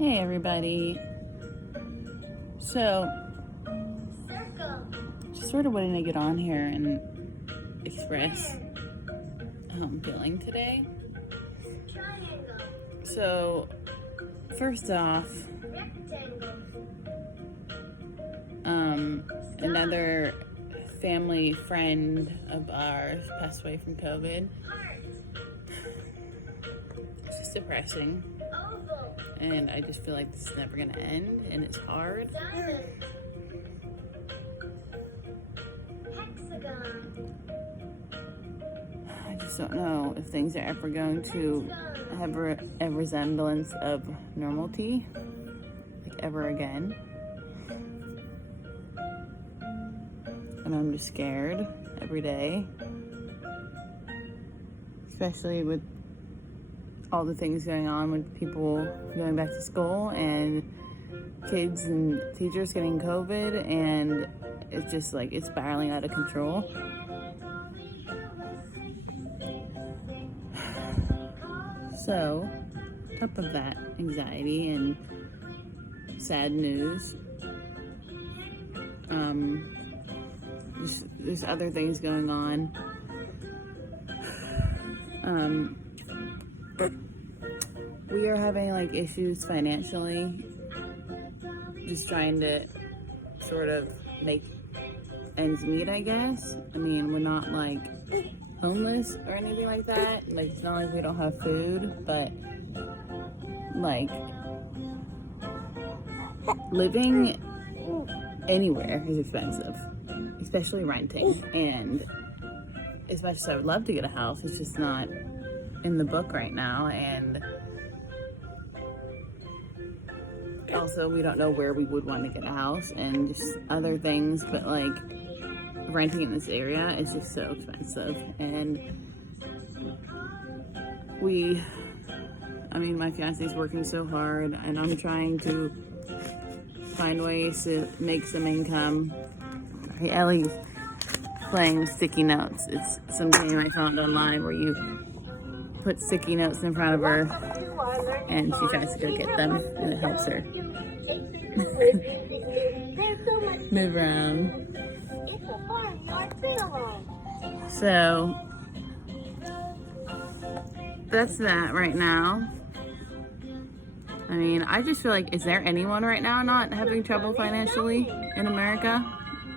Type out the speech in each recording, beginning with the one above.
Hey everybody. So, just sort of wanting to get on here and express how I'm feeling today. So, first off, another family friend of ours passed away from COVID. It's just depressing. And I just feel like this is never going to end, and it's hard. I just don't know if things are ever going to have a resemblance of normality, like ever again. And I'm just scared every day, especially with all the things going on with people going back to school and kids and teachers getting COVID, and it's just like it's spiraling out of control. So, on top of that anxiety and sad news, there's other things going on. We are having like issues financially, just trying to sort of make ends meet, I guess. I mean, we're not like homeless or anything like that. Like, it's not like we don't have food, but like living anywhere is expensive, especially renting. And as much as I would love to get a house, it's just not in the book right now. And also, we don't know where we would want to get a house and just other things, but like renting in this area is just so expensive. And my fiance's working so hard, and I'm trying to find ways to make some income. Hey, Ellie's playing with sticky notes. It's some game I found online where you put sticky notes in front of her and she tries to go get them, and it helps her move around. So that's that right now. I mean, I just feel like, is there anyone right now not having trouble financially in America?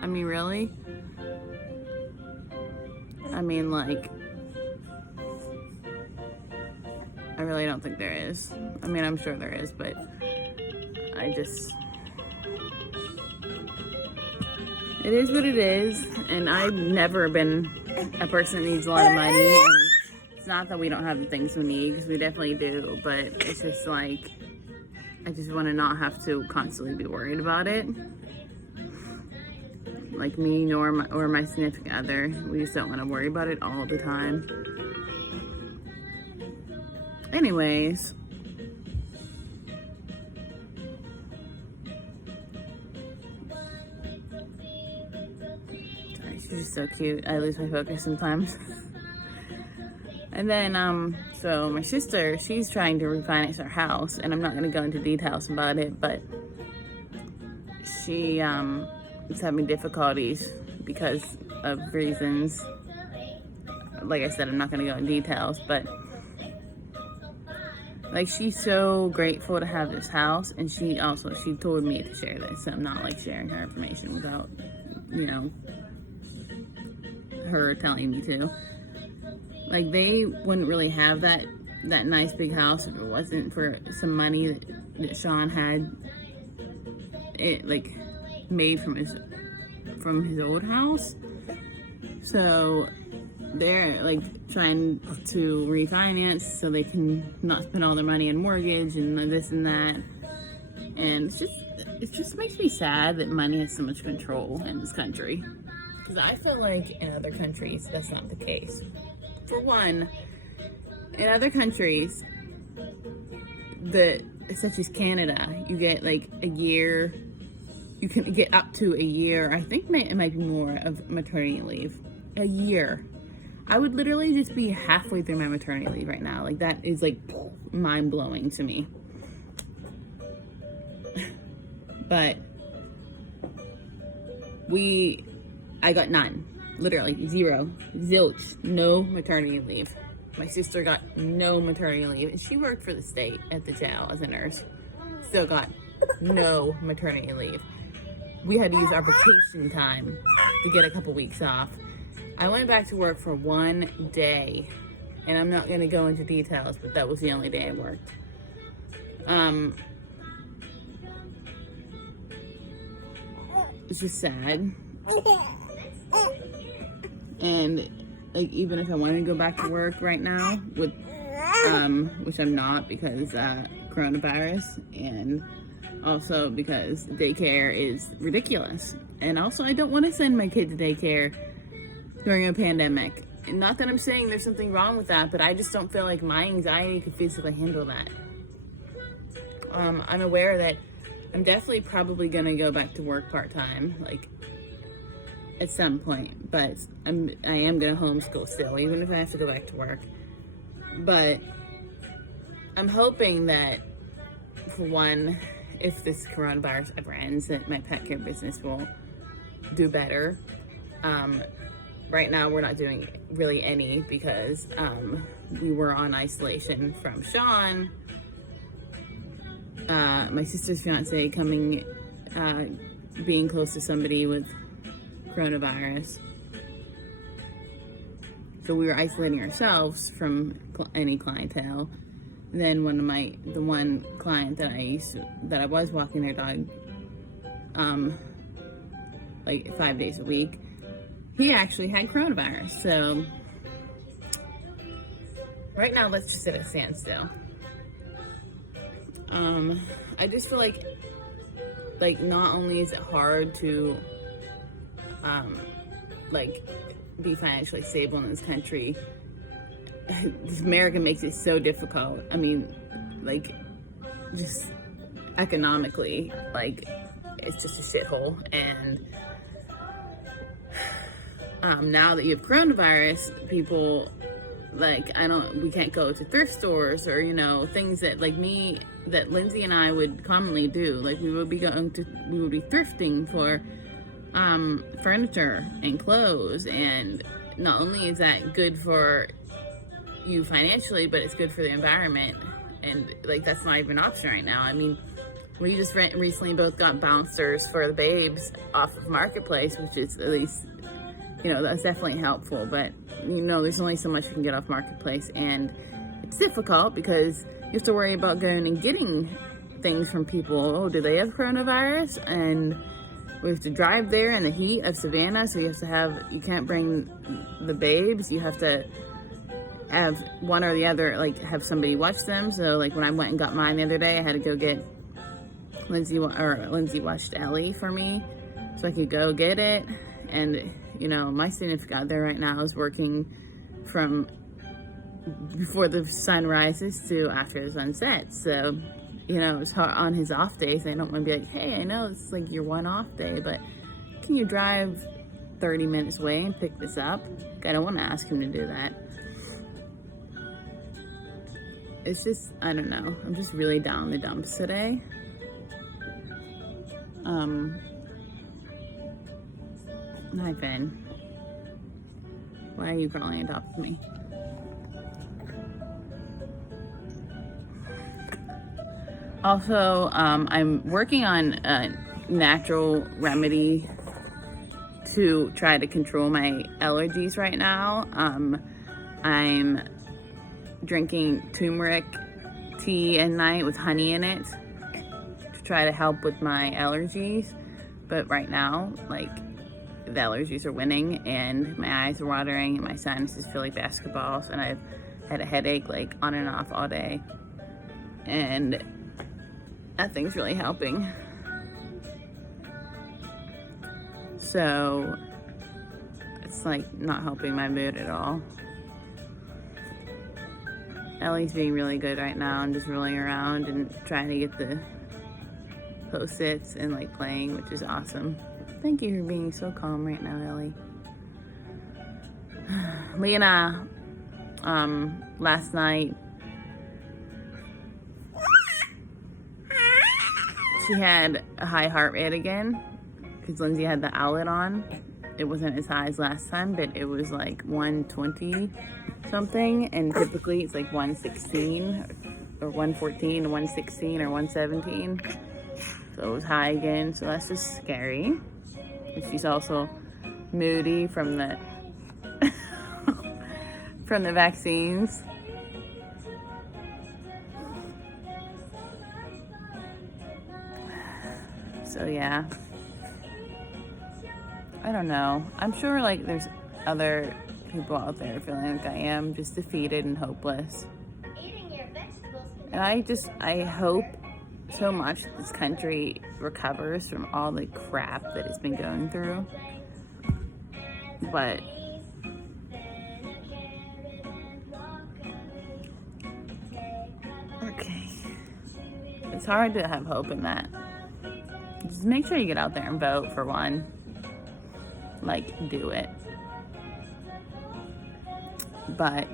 I mean, really? I mean, like, I really don't think there is. I mean, I'm sure there is, but it is what it is, and I've never been a person that needs a lot of money, and it's not that we don't have the things we need, because we definitely do, but it's just like, I just want to not have to constantly be worried about it. Like me or my significant other, we just don't want to worry about it all the time. Anyways, sorry, she's just so cute. I lose my focus sometimes. And then, so my sister, she's trying to refinance her house, and I'm not going to go into details about it, but she is having difficulties because of reasons. Like I said, I'm not going to go in details, but like, she's so grateful to have this house, and she told me to share this, so I'm not like sharing her information without, her telling me to. Like, they wouldn't really have that nice big house if it wasn't for some money that Sean had like made from his old house. So they're like trying to refinance so they can not spend all their money on mortgage and this and that. And it just makes me sad that money has so much control in this country, because I feel like in other countries that's not the case. For one, in other countries, such as Canada, you get like a year. You can get up to a year. I think it might be more of maternity leave. A year. I would literally just be halfway through my maternity leave right now. Like, that is like mind blowing to me. But I got none. Literally zero. Zilch. No maternity leave. My sister got no maternity leave. And she worked for the state at the jail as a nurse. Still got no maternity leave. We had to use our vacation time to get a couple weeks off. I went back to work for 1 day. And I'm not going to go into details, but that was the only day I worked. It's just sad. And like, even if I wanted to go back to work right now, with which I'm not because coronavirus, and also because daycare is ridiculous, and also I don't want to send my kid to daycare during a pandemic. And not that I'm saying there's something wrong with that, but I just don't feel like my anxiety could physically handle that. I'm aware that I'm definitely probably gonna go back to work part-time, like at some point, but I am gonna homeschool still, even if I have to go back to work. But I'm hoping that, for one, if this coronavirus ever ends, that my pet care business will do better. Right now we're not doing really any because we were on isolation from Sean, my sister's fiance coming, being close to somebody with coronavirus. So we were isolating ourselves from any clientele. Then the one client that I was walking their dog, like 5 days a week, he actually had coronavirus. So right now, let's just sit at a standstill. I just feel like not only is it hard to like be financially stable in this country, America makes it so difficult. I mean, like, just economically, like, it's just a shithole. And now that you have coronavirus, people, like, we can't go to thrift stores or, things that, like, that Lindsay and I would commonly do. Like, we would be thrifting for furniture and clothes. And not only is that good for you financially, but it's good for the environment. And, like, that's not even an option right now. I mean, we just recently both got bouncers for the babes off of Marketplace, which is at least, that's definitely helpful. But, there's only so much you can get off Marketplace. And it's difficult because you have to worry about going and getting things from people. Oh, do they have coronavirus? And we have to drive there in the heat of Savannah. So you can't bring the babes. You have to have one or the other, like, have somebody watch them. So, like, when I went and got mine the other day, I had to go get Lindsay watched Ellie for me so I could go get it. And, my significant other right now is working from before the sun rises to after the sun sets. So, it's hard on his off days. I don't want to be like, hey, I know it's like your one off day, but can you drive 30 minutes away and pick this up? I don't want to ask him to do that. It's just, I don't know. I'm just really down in the dumps today. Hi, Finn. Why are you crawling on top of me? Also, I'm working on a natural remedy to try to control my allergies right now. I'm drinking turmeric tea at night with honey in it to try to help with my allergies. But right now, like, the allergies are winning and my eyes are watering and my sinuses feel like basketballs, and I've had a headache, like, on and off all day. And nothing's really helping. So it's like not helping my mood at all. Ellie's being really good right now and just rolling around and trying to get the post-its and, like, playing, which is awesome. Thank you for being so calm right now, Ellie. Lena, last night she had a high heart rate again because Lindsay had the outlet on. It wasn't as high as last time, but it was like 120 something, and typically it's like 116 or 114 or 116 or 117. So it was high again, so that's just scary. And she's also moody from the from the vaccines. So yeah, I don't know. I'm sure like there's other people out there feeling like I am, just defeated and hopeless. And I hope so much this country recovers from all the crap that it's been going through. But okay, it's hard to have hope in that. Just make sure you get out there and vote for one. Like, do it. But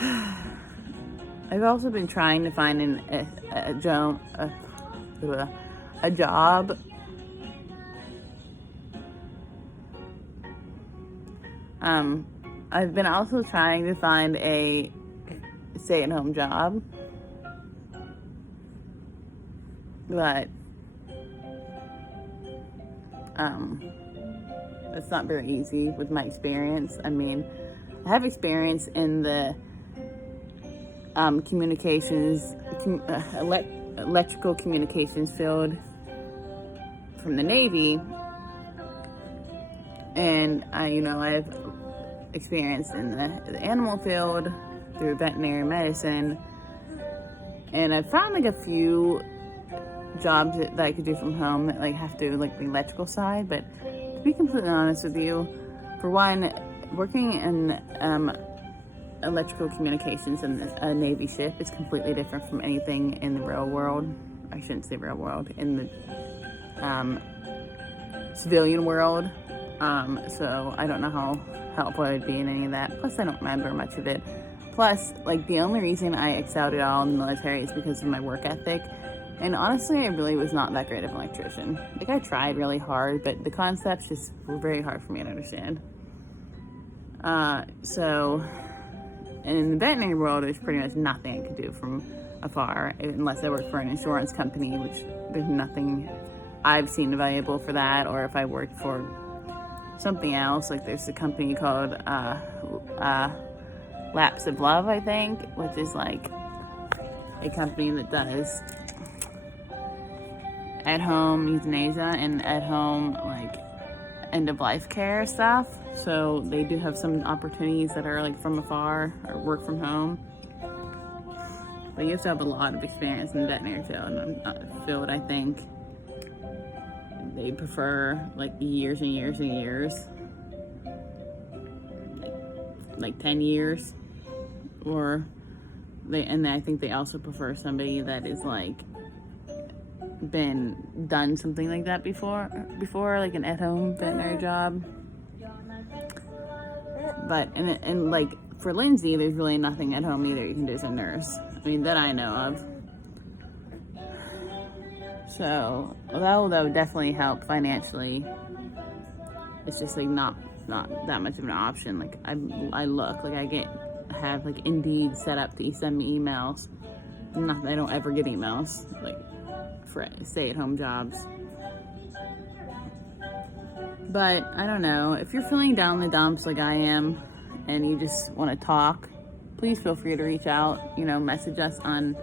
I've also been trying to find a job. I've been also trying to find a stay-at-home job, but it's not very easy with my experience. I mean, I have experience in the electrical communications field from the Navy, and I've experience in the animal field through veterinary medicine, and I've found like a few jobs that I could do from home that like have to do like the electrical side. But to be completely honest with you, for one, working in electrical communications in a Navy ship is completely different from anything in the real world. I shouldn't say real world, in the civilian world. So I don't know how helpful I'd be in any of that. Plus, I don't remember much of it. Plus, like, the only reason I excelled at all in the military is because of my work ethic. And honestly, I really was not that great of an electrician. Like, I tried really hard, but the concepts just were very hard for me to understand. So, in the veterinary world, there's pretty much nothing I could do from afar, unless I work for an insurance company, which there's nothing I've seen available for that. Or if I worked for something else, like there's a company called Laps of Love, I think, which is like a company that does at-home euthanasia and at-home like end-of-life care stuff. So they do have some opportunities that are like from afar or work from home. But you have to have a lot of experience in the veterinary field, I think. They prefer like years and years and years, like 10 years, or I think they also prefer somebody that is like done something like that before like an at-home veterinary job. But and like for Lindsay, there's really nothing at home either you can do as a nurse. I mean, that I know of. So that would definitely help financially. It's just like not that much of an option. Like I look, like I have like Indeed set up to send me emails. I don't ever get emails like for stay-at-home jobs. But I don't know, if you're feeling down in the dumps like I am and you just want to talk, please feel free to reach out. Message us on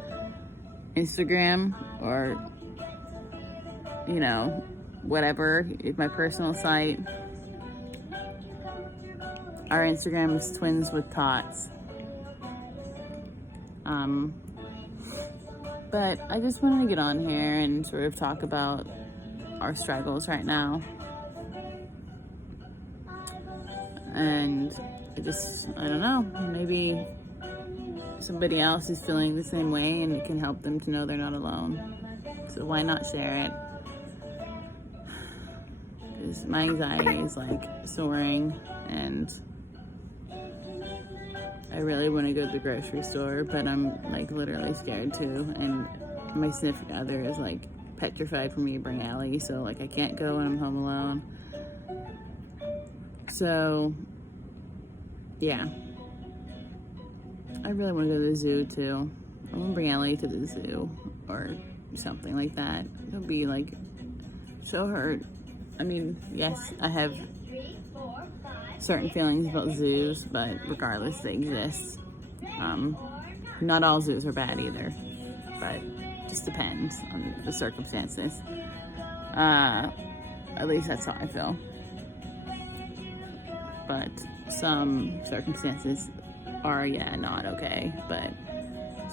Instagram or whatever, my personal site. Our Instagram is Twinswithtots. But I just wanted to get on here and sort of talk about our struggles right now. And I don't know, maybe somebody else is feeling the same way and it can help them to know they're not alone. So why not share it? Because my anxiety is like soaring and I really want to go to the grocery store, but I'm like literally scared too. And my significant other is like petrified for me to bring Allie, so like I can't go when I'm home alone. So yeah, I really want to go to the zoo too. I want to bring Ellie to the zoo or something like that. It'll be like, show her. I mean, yes, I have certain feelings about zoos, but regardless, they exist. Not all zoos are bad either, but it just depends on the circumstances. At least that's how I feel. But some circumstances are, not okay. But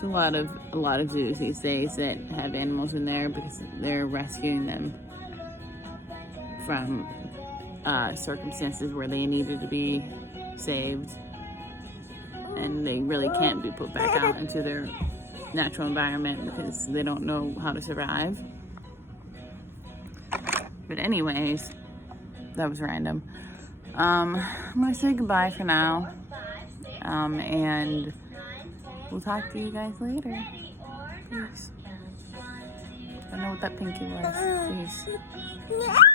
there's a lot of zoos these days that have animals in there because they're rescuing them from circumstances where they needed to be saved, and they really can't be put back out into their natural environment because they don't know how to survive. But anyways, that was random. I'm gonna say goodbye for now, and we'll talk to you guys later. Peace. I don't know what that pinky was. Peace.